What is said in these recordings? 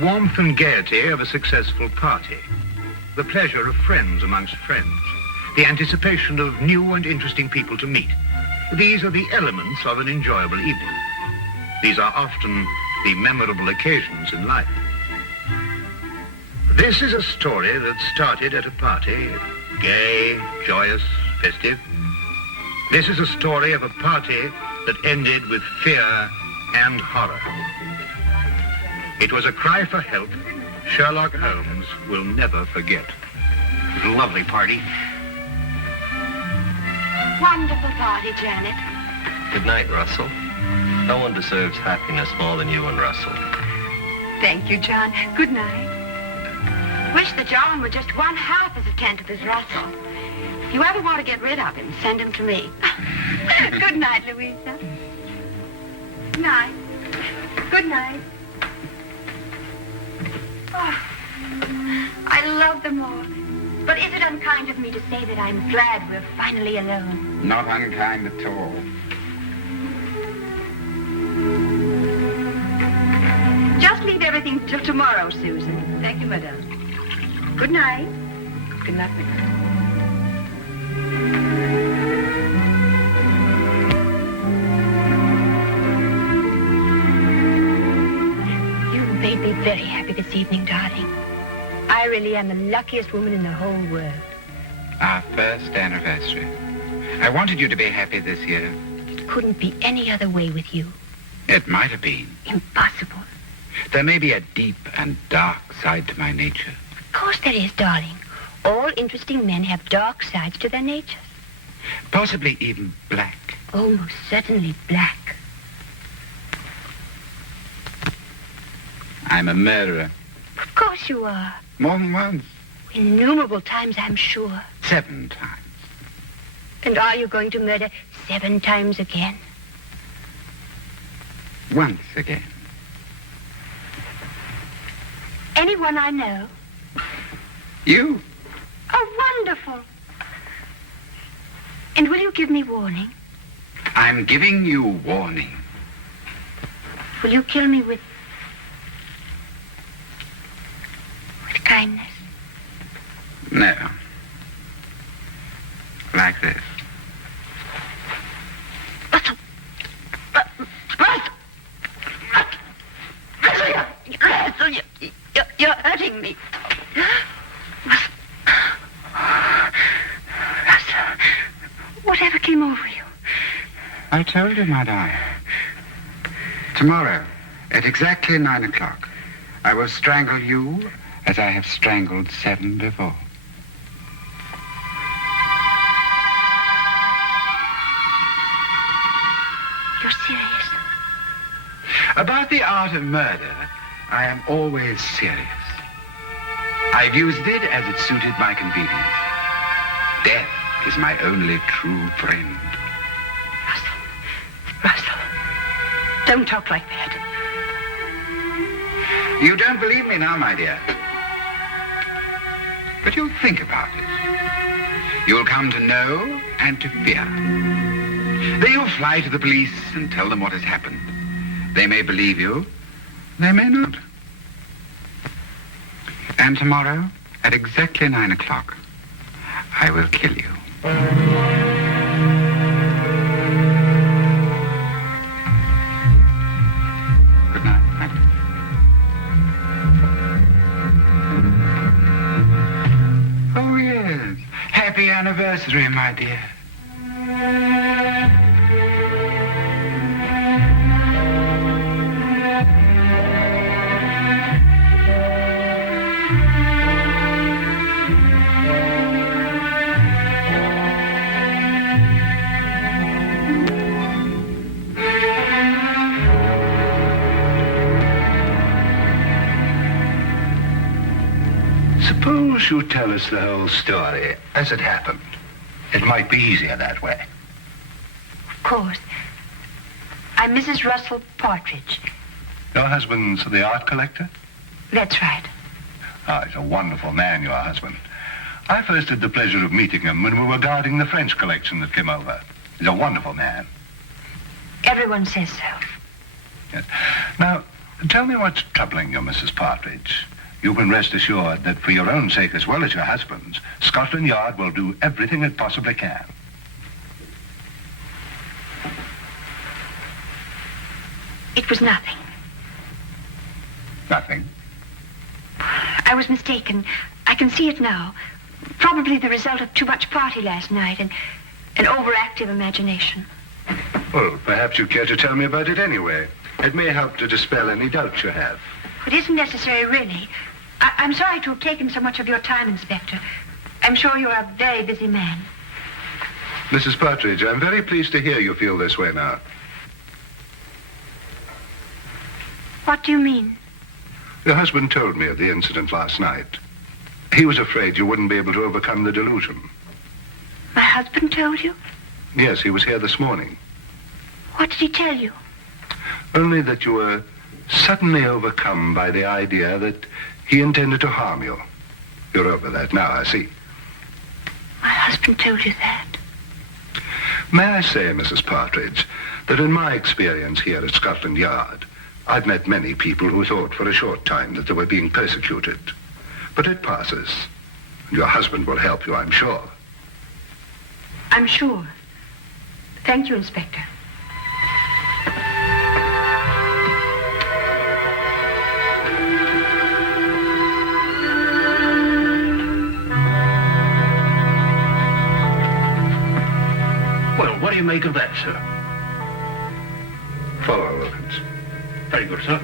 warmth and gaiety of a successful party, the pleasure of friends amongst friends, the anticipation of new and interesting people to meet. These are the elements of an enjoyable evening. These are often the memorable occasions in life. This is a story that started at a party, gay, joyous, festive. This is a story of a party that ended with fear and horror. It was a cry for help Sherlock Holmes will never forget. It was a lovely party. Wonderful party, Janet. Good night, Russell. No one deserves happiness more than you and Russell. Thank you, John. Good night. Wish that John were just one half as attentive as Russell. If you ever want to get rid of him, send him to me. Good night, Louisa. Good night. Good night. Oh, I love them all. But is it unkind of me to say that I'm glad we're finally alone? Not unkind at all. Just leave everything till tomorrow, Susan. Thank you, madame. Good night. Good night, madame. You made me very happy this evening, darling. I really am the luckiest woman in the whole world. Our first anniversary. I wanted you to be happy this year. It couldn't be any other way with you. It might have been. Impossible. There may be a deep and dark side to my nature. Of course there is, darling. All interesting men have dark sides to their natures. Possibly even black. Oh, most certainly black. I'm a murderer. Of course you are. More than once. Innumerable times, I'm sure. 7 times. And are you going to murder 7 times again? Once again. Anyone I know? You? Oh, wonderful. And will you give me warning? I'm giving you warning. Will you kill me with kindness? No. Like this. Russell! Russell, you're hurting me. Russell, whatever came over you? I told you, my darling. Tomorrow, at exactly 9 o'clock, I will strangle you as I have strangled 7 before. You're serious? About the art of murder, I am always serious. I've used it as it suited my convenience. Death is my only true friend. Russell, don't talk like that. You don't believe me now, my dear. But you'll think about it. You'll come to know and to fear. Then you'll fly to the police and tell them what has happened. They may believe you, they may not. And tomorrow, at exactly 9 o'clock, I will kill you. Good night, Maggie. Oh, yes. Happy anniversary, my dear. Suppose you tell us the whole story as it happened. It might be easier that way. Of course. I'm Mrs. Russell Partridge. Your husband's the art collector? That's right. Oh, he's a wonderful man, your husband. I first had the pleasure of meeting him when we were guarding the French collection that came over. He's a wonderful man. Everyone says so. Yes. Now, Tell me what's troubling you, Mrs. Partridge. You can rest assured that for your own sake as well as your husband's, Scotland Yard will do everything it possibly can. It was nothing. Nothing? I was mistaken. I can see it now. Probably the result of too much party last night and an overactive imagination. Well, perhaps you care to tell me about it anyway. It may help to dispel any doubts you have. It isn't necessary, really. I'm sorry to have taken so much of your time, Inspector. I'm sure you're a very busy man. Mrs. Partridge, I'm very pleased to hear you feel this way now. What do you mean? Your husband told me of the incident last night. He was afraid you wouldn't be able to overcome the delusion. My husband told you? Yes, he was here this morning. What did he tell you? Only that you were suddenly overcome by the idea that he intended to harm you. You're over that now, I see. My husband told you that? May I say, Mrs. Partridge, that in my experience here at Scotland Yard, I've met many people who thought for a short time that they were being persecuted. But it passes. Your husband will help you, I'm sure. I'm sure. Thank you, Inspector. Well, what do you make of that, sir? Follow, Wilkins. Very good, sir.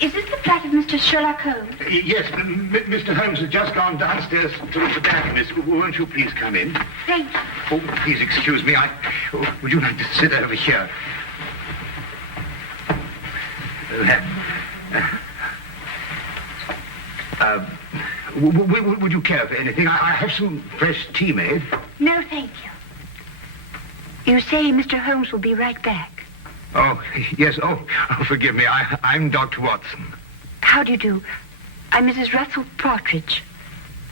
Is this the flat of Mr. Sherlock Holmes? Yes, Mr. Holmes has just gone downstairs to the tobacconist. Won't you please come in? Thank you. Oh, please excuse me. Would you like to sit over here? Would you care for anything? I have some fresh tea made. No, thank you. You say Mr. Holmes will be right back. Oh, yes. Oh, forgive me. I'm Dr. Watson. How do you do? I'm Mrs. Russell Partridge.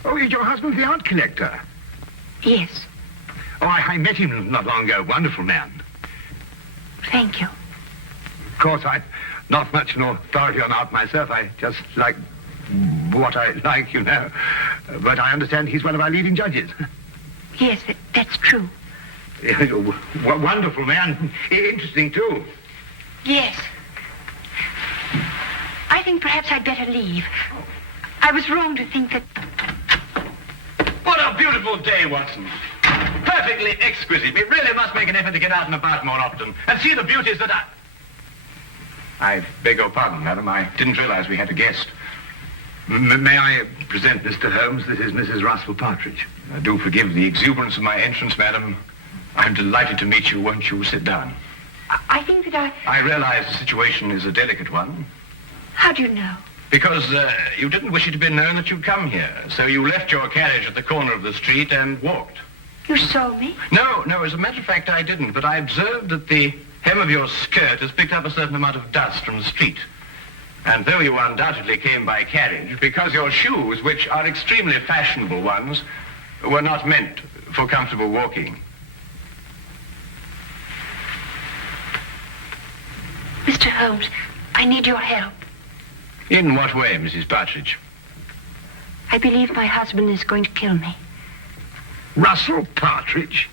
Oh, is your husband the art collector? Yes. Oh, I met him not long ago. Wonderful man. Thank you. Of course, I'm not much an authority on art myself. I just like what I like, you know. But I understand he's one of our leading judges. Yes, that's true. Wonderful man. Interesting, too. Yes. I think perhaps I'd better leave. I was wrong to think that... What a beautiful day, Watson. Perfectly exquisite. We really must make an effort to get out and about more often and see the beauties that are... I beg your pardon, madam. I didn't realize we had a guest. May I present Mr. Holmes? This is Mrs. Russell Partridge. Do forgive the exuberance of my entrance, madam. I'm delighted to meet you. Won't you sit down? I think that I realize the situation is a delicate one. How do you know? Because you didn't wish it to be known that you'd come here. So you left your carriage at the corner of the street and walked. You saw me? No, as a matter of fact, I didn't. But I observed that the hem of your skirt has picked up a certain amount of dust from the street. And though you undoubtedly came by carriage, because your shoes, which are extremely fashionable ones, were not meant for comfortable walking. Mr. Holmes, I need your help. In what way, Mrs. Partridge? I believe my husband is going to kill me. Russell Partridge?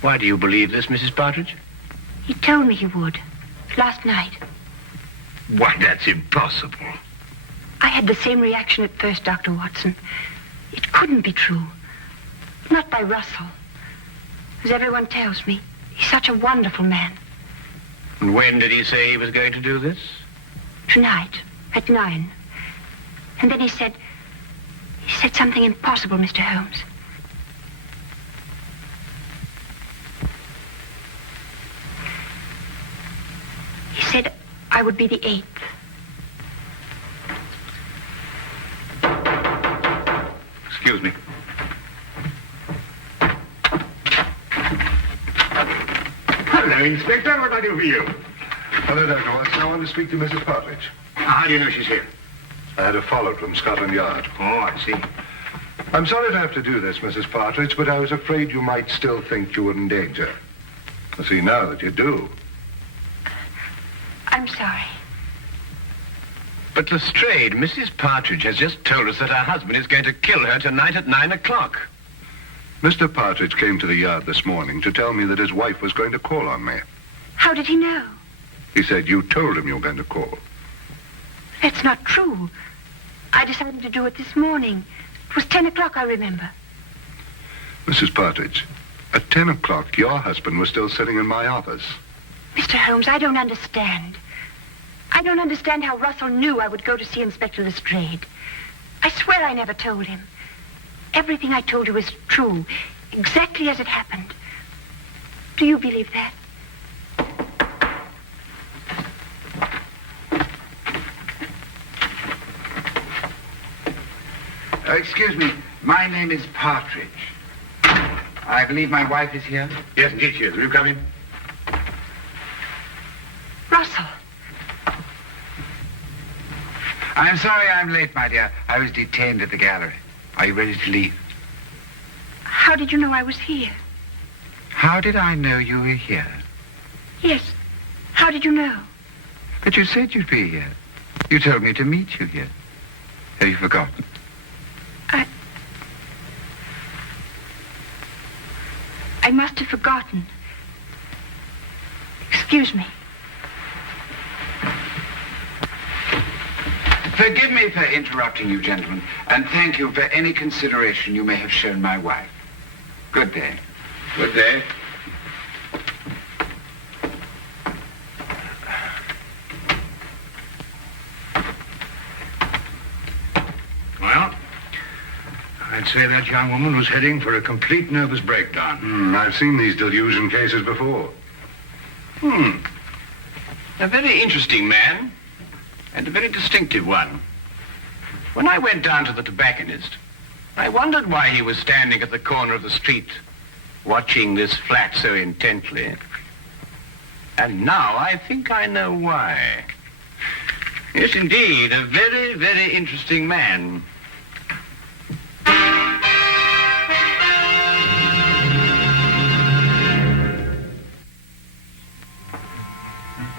Why do you believe this, Mrs. Partridge? He told me he would. Last night. Why, that's impossible. I had the same reaction at first, Dr. Watson. It couldn't be true. Not by Russell. As everyone tells me, he's such a wonderful man. And when did he say he was going to do this? Tonight, at 9. And then he said something impossible, Mr. Holmes. He said, I would be the 8th. Excuse me. Hello, Inspector. What can I do for you? Hello, Dr. Watson. I want to speak to Mrs. Partridge. How do you know she's here? I had her followed from Scotland Yard. Oh, I see. I'm sorry to have to do this, Mrs. Partridge, but I was afraid you might still think you were in danger. I see now that you do. I'm sorry. But Lestrade, Mrs. Partridge has just told us that her husband is going to kill her tonight at 9 o'clock. Mr. Partridge came to the yard this morning to tell me that his wife was going to call on me. How did he know? He said you told him you were going to call. That's not true. I decided to do it this morning. It was 10 o'clock, I remember. Mrs. Partridge, at 10 o'clock, your husband was still sitting in my office. Mr. Holmes, I don't understand. I don't understand how Russell knew I would go to see Inspector Lestrade. I swear I never told him. Everything I told you is true, exactly as it happened. Do you believe that? Excuse me. My name is Partridge. I believe my wife is here. Yes, indeed she is. Will you come in? Russell. I'm sorry I'm late, my dear. I was detained at the gallery. Are you ready to leave? How did you know I was here? How did I know you were here? Yes. How did you know? But you said you'd be here. You told me to meet you here. Have you forgotten? I must have forgotten. Excuse me. Forgive me for interrupting you, gentlemen, and thank you for any consideration you may have shown my wife. Good day. Good day. Well, I'd say that young woman was heading for a complete nervous breakdown. I've seen these delusion cases before. A very interesting man, and a very distinctive one. When I went down to the tobacconist, I wondered why he was standing at the corner of the street, watching this flat so intently. And now I think I know why. Yes, indeed, a very, very interesting man.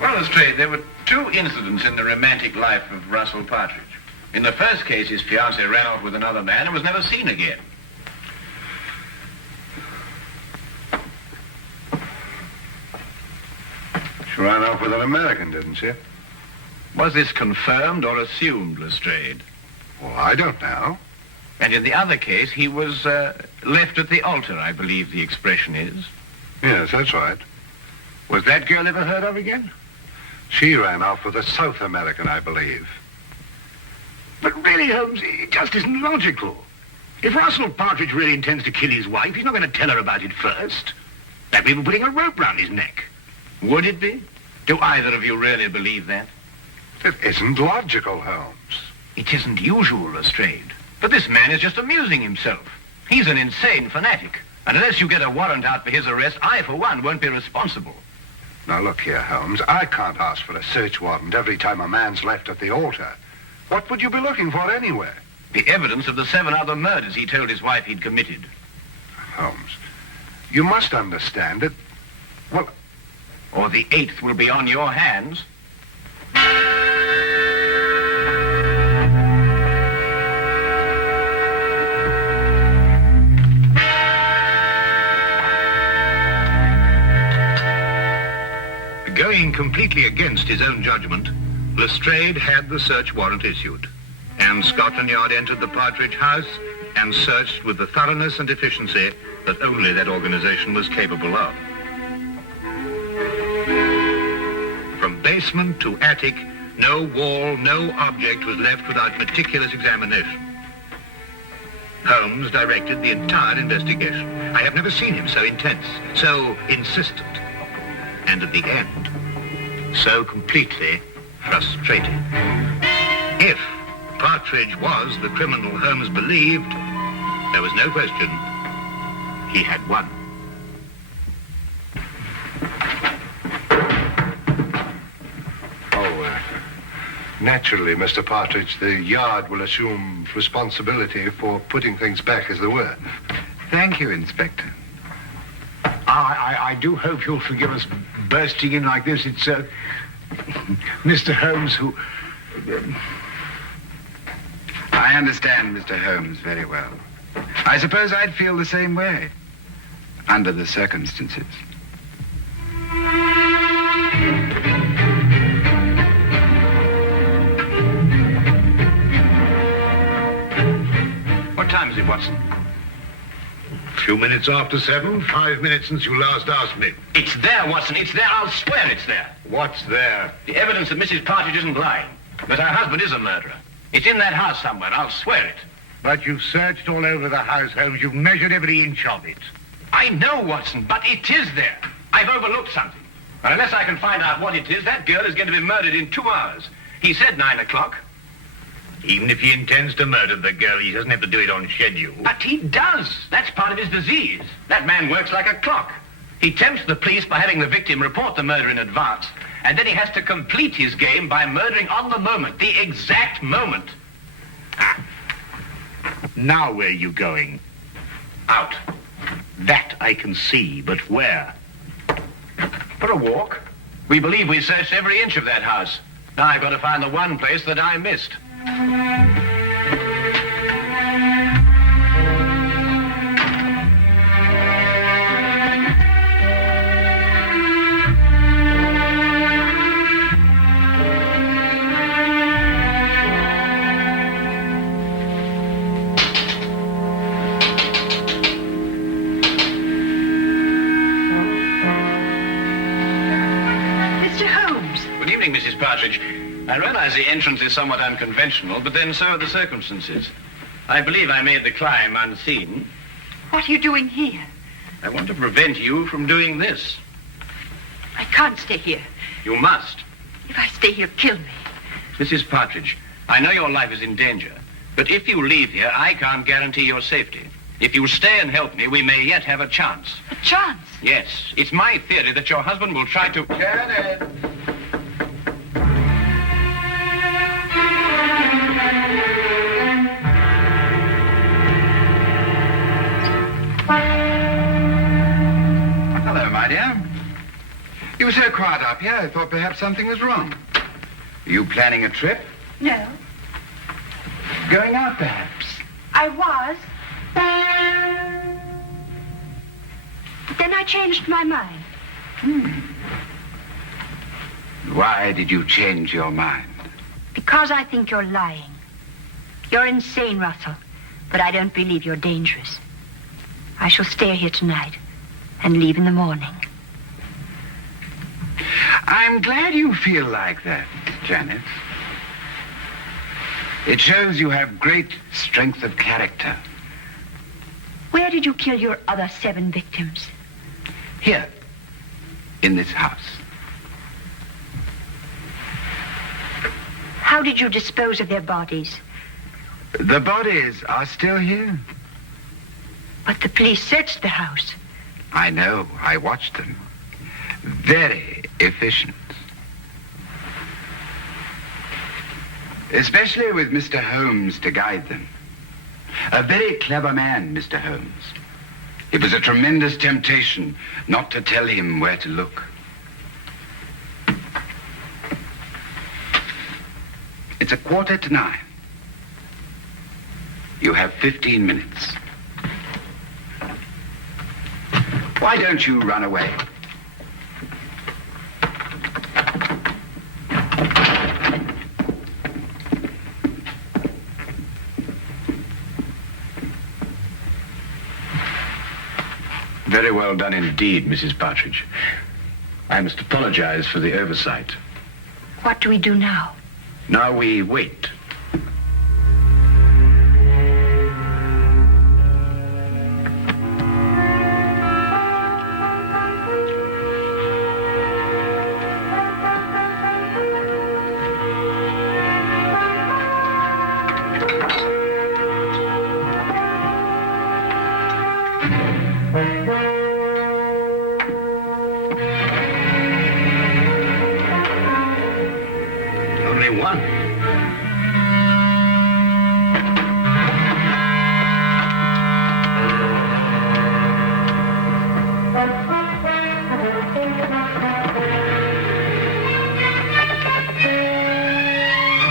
Well, Lestrade, there were two incidents in the romantic life of Russell Partridge. In the first case, his fiancée ran off with another man and was never seen again. She ran off with an American, didn't she? Was this confirmed or assumed, Lestrade? Well, I don't know. And in the other case, he was left at the altar, I believe the expression is. Yes, that's right. Was that girl ever heard of again? She ran off with a South American, I believe. But really, Holmes, it just isn't logical. If Russell Partridge really intends to kill his wife, he's not going to tell her about it first. That'd be putting a rope round his neck. Would it be? Do either of you really believe that? It isn't logical, Holmes. It isn't usual, Lestrade. But this man is just amusing himself. He's an insane fanatic. And unless you get a warrant out for his arrest, I, for one, won't be responsible. Now, look here, Holmes. I can't ask for a search warrant every time a man's left at the altar. What would you be looking for anyway? The evidence of the 7 other murders he told his wife he'd committed. Holmes, you must understand that... Well... Or the 8th will be on your hands. Going completely against his own judgment, Lestrade had the search warrant issued, and Scotland Yard entered the Partridge house and searched with the thoroughness and efficiency that only that organization was capable of. From basement to attic, no wall, no object was left without meticulous examination. Holmes directed the entire investigation. I have never seen him so intense, so insistent, and at the end, so completely frustrated. If Partridge was the criminal Holmes believed, there was no question he had won. Naturally, Mr. Partridge, the yard will assume responsibility for putting things back as they were. Thank you, Inspector. I do hope you'll forgive us bursting in like this. It's Mr. Holmes who... I understand Mr. Holmes very well. I suppose I'd feel the same way, under the circumstances. What time is it, Watson? A few minutes after 7, 5 minutes since you last asked me. It's there, Watson. It's there. I'll swear it's there. What's there? The evidence that Mrs. Partridge isn't lying. That her husband is a murderer. It's in that house somewhere. I'll swear it. But you've searched all over the house, Holmes. You've measured every inch of it. I know, Watson, but it is there. I've overlooked something. And unless I can find out what it is, that girl is going to be murdered in 2 hours. He said 9 o'clock. Even if he intends to murder the girl, he doesn't have to do it on schedule. But he does. That's part of his disease. That man works like a clock. He tempts the police by having the victim report the murder in advance, and then he has to complete his game by murdering on the moment, the exact moment. Now where are you going? Out. That I can see, but where? For a walk. We believe we searched every inch of that house. Now I've got to find the one place that I missed. Mr. Holmes. Good evening, Mrs. Partridge. I realize the entrance is somewhat unconventional, but then so are the circumstances. I believe I made the climb unseen. What are you doing here? I want to prevent you from doing this. I can't stay here. You must. If I stay here, kill me. Mrs. Partridge, I know your life is in danger, but if you leave here, I can't guarantee your safety. If you stay and help me, we may yet have a chance. A chance? Yes, it's my theory that your husband will try to... Janet! Hello, my dear. You were so quiet up here, I thought perhaps something was wrong. Are you planning a trip? No. Going out, perhaps? I was. But then I changed my mind. Why did you change your mind? Because I think you're lying. You're insane, Russell. But I don't believe you're dangerous. I shall stay here tonight and leave in the morning. I'm glad you feel like that, Janet. It shows you have great strength of character. Where did you kill your other 7 victims? Here, in this house. How did you dispose of their bodies? The bodies are still here. But the police searched the house. I know. I watched them. Very efficient. Especially with Mr. Holmes to guide them. A very clever man, Mr. Holmes. It was a tremendous temptation not to tell him where to look. It's 9:15. You have 15 minutes. Why don't you run away? Very well done indeed, Mrs. Partridge. I must apologize for the oversight. What do we do now? Now we wait. Only one.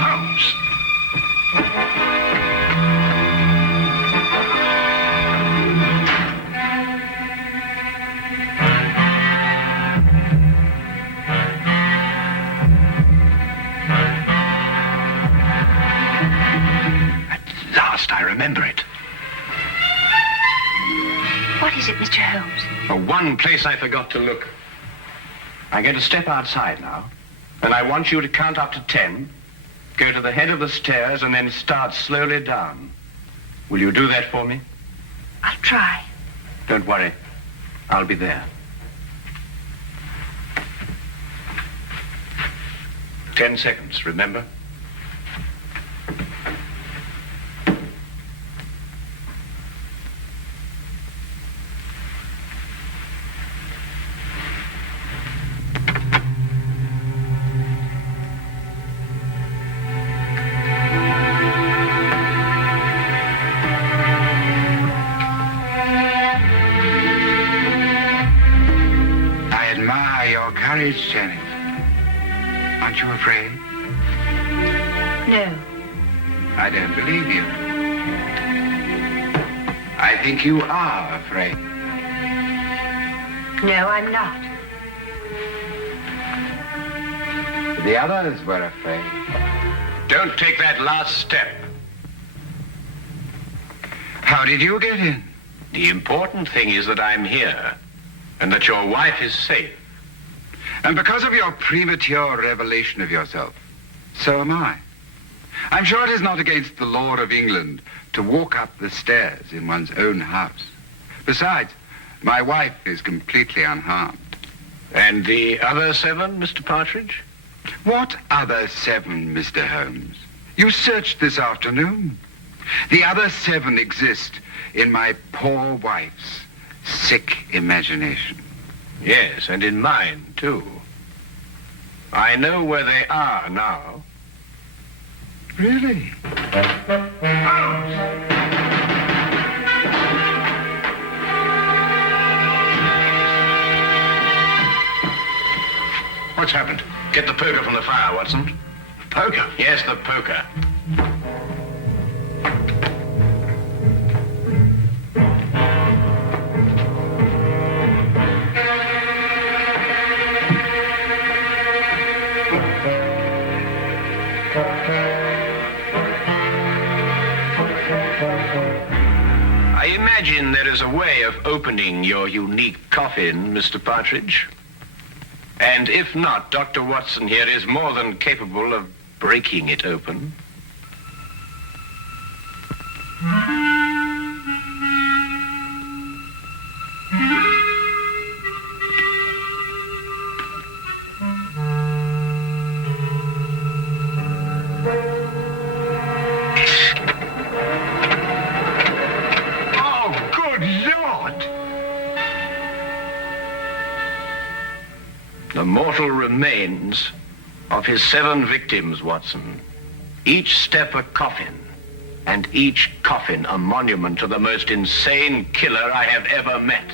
Holmes. At last, I remember it. What is it, Mr. Holmes? The one place I forgot to look. I'm going to step outside now, and I want you to count up to 10, go to the head of the stairs, and then start slowly down. Will you do that for me? I'll try. Don't worry. I'll be there. 10 seconds, remember? I admire your courage, Janet. Aren't you afraid? No. I don't believe you. I think you are afraid. No, I'm not. The others were afraid. Don't take that last step. How did you get in? The important thing is that I'm here, and that your wife is safe. And because of your premature revelation of yourself, so am I. I'm sure it is not against the law of England to walk up the stairs in one's own house. Besides, my wife is completely unharmed. And the other 7, Mr. Partridge? What other 7, Mr. Holmes? You searched this afternoon. The other 7 exist in my poor wife's sick imagination. Yes, and in mine, too. I know where they are now. Really? What's happened? Get the poker from the fire, Watson. Poker? Yes, the poker. I imagine there is a way of opening your unique coffin, Mr. Partridge. And if not, Dr. Watson here is more than capable of breaking it open. Oh, good Lord! The mortal remains of his 7 victims, Watson. Each step a coffin, and each coffin a monument to the most insane killer I have ever met.